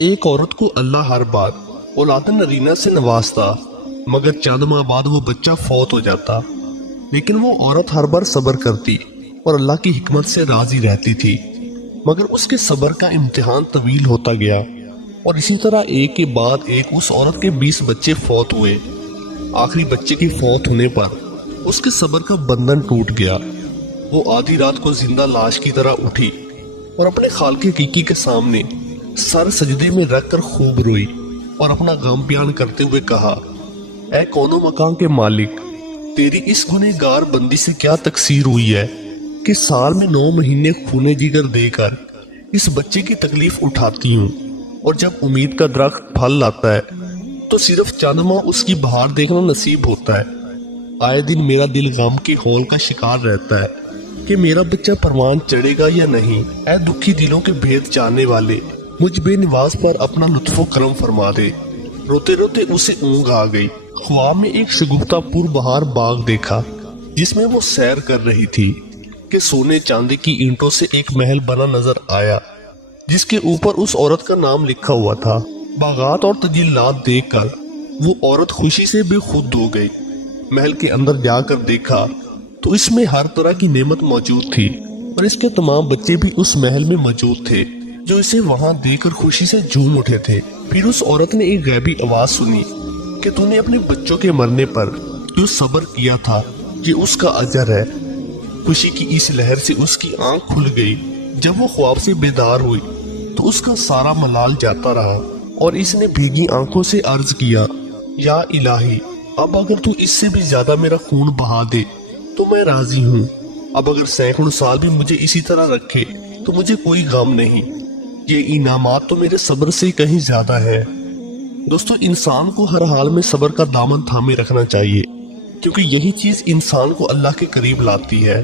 ایک عورت کو اللہ ہر بار اولاد نرینہ سے نوازتا، مگر چند ماہ بعد وہ بچہ فوت ہو جاتا۔ لیکن وہ عورت ہر بار صبر کرتی اور اللہ کی حکمت سے راضی رہتی تھی، مگر اس کے صبر کا امتحان طویل ہوتا گیا، اور اسی طرح ایک کے بعد ایک اس عورت کے 20 بچے فوت ہوئے۔ آخری بچے کے فوت ہونے پر اس کے صبر کا بندھن ٹوٹ گیا۔ وہ آدھی رات کو زندہ لاش کی طرح اٹھی اور اپنے خالق حقیقی کے سامنے سر سجدے میں رکھ کر خوب روئی اور اپنا غم بیان کرتے ہوئے کہا، اے کون و مکان کے مالک، تیری اس گنہگار بندی سے کیا تقصیر ہوئی ہے کہ سال میں 9 مہینے خونے جگر دے کر اس بچے کی تکلیف اٹھاتی ہوں، اور جب امید کا درخت پھل لاتا ہے تو صرف چند ماہ اس کی بہار دیکھنا نصیب ہوتا ہے۔ آئے دن میرا دل غم کی ہول کا شکار رہتا ہے کہ میرا بچہ پروان چڑھے گا یا نہیں۔ اے دکھی دلوں کے بھید جاننے والے، مجھ بے نواز پر اپنا لطف و کرم فرما دے۔ روتے روتے اسے اونگ آ گئی۔ خواب میں ایک شگفتہ پر بہار باغ دیکھا جس میں وہ سیر کر رہی تھی کہ سونے چاندی کی اینٹوں سے ایک محل بنا نظر آیا جس کے اوپر اس عورت کا نام لکھا ہوا تھا۔ باغات اور تجلات دیکھ کر وہ عورت خوشی سے بے خود ہو گئی۔ محل کے اندر جا کر دیکھا تو اس میں ہر طرح کی نعمت موجود تھی، اور اس کے تمام بچے بھی اس محل میں موجود تھے جو اسے وہاں دیکھ کر خوشی سے جھوم اٹھے تھے۔ پھر اس عورت نے ایک غیبی آواز سنی کہ تو نے اپنے بچوں کے مرنے پر جو صبر کیا تھا یہ اس کا اجر ہے۔ خوشی کی اس لہر سے اس کی آنکھ کھل گئی۔ جب وہ خواب سے بیدار ہوئی تو اس کا سارا ملال جاتا رہا، اور اس نے بھیگی آنکھوں سے عرض کیا، یا الہی، اب اگر تو اس سے بھی زیادہ میرا خون بہا دے تو میں راضی ہوں۔ اب اگر سینکڑوں سال بھی مجھے اسی طرح رکھے تو مجھے کوئی غم نہیں۔ یہ انعامات تو میرے صبر سے کہیں زیادہ ہے۔ دوستو، انسان کو ہر حال میں صبر کا دامن تھامے رکھنا چاہیے، کیونکہ یہی چیز انسان کو اللہ کے قریب لاتی ہے۔